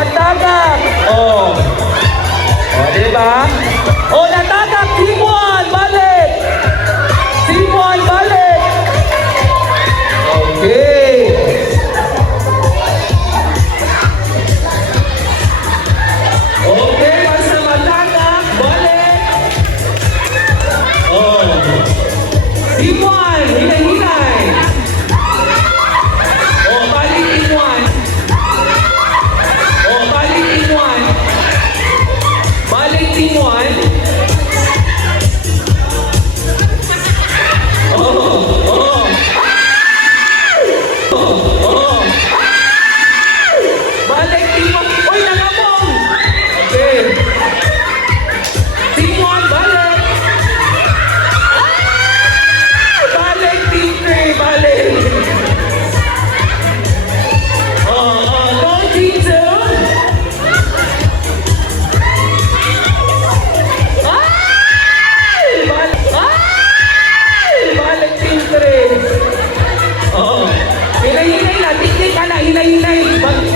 natagak. Oh. O, diba? O, natagak. Team 1, balik. Team 1, balik. Okay. Okay, basta matagak. Balik. Oh. Team 1, hinay-hinay. Oh, balik Team 1. Oh, balik Team 1. Balik Team 1. Balik Team 1. Uy, nangabong! Okay. Team 1, balik! Balik Team 3, balik! Go Team 2! Ay! Balik! Ay! Balik Team 3! Oo. Hinay-hinay na, tingin ka na, hinay-hinay.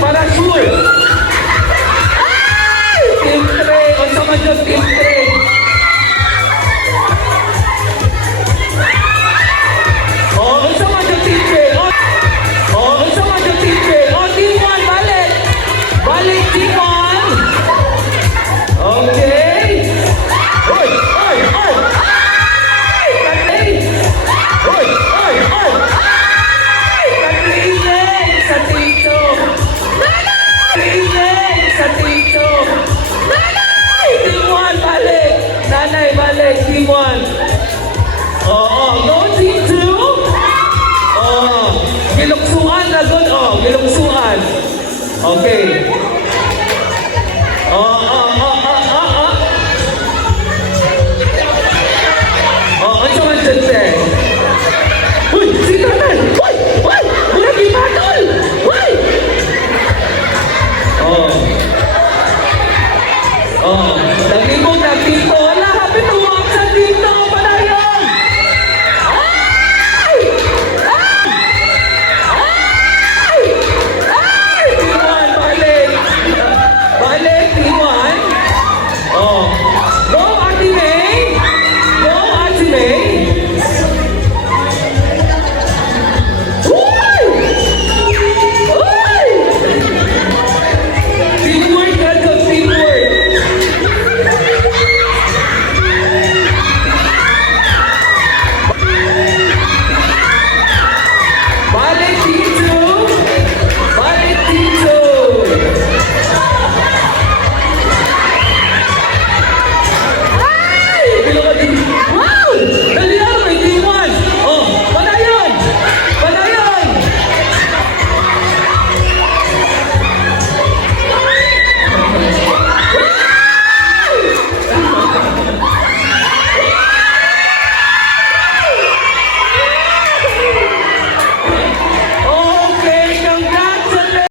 Para sure. Ay! Team 3. O sama dyan, Team 3. O sama dyan, Team 3. O sama dyan, Team 3. O Team 1, balik. Balik, Team 1. Okay. Oy! Oy! Oy! Ay! Katay! Oy! Oy! Oy! Ay! Katlinig sa tito! Katlinig sa tito! Team 1, balik! Nanay, balik! Team 1! Oo, go Team 2! Oo, giluksuan na good. Oh, giluksuan. Okay.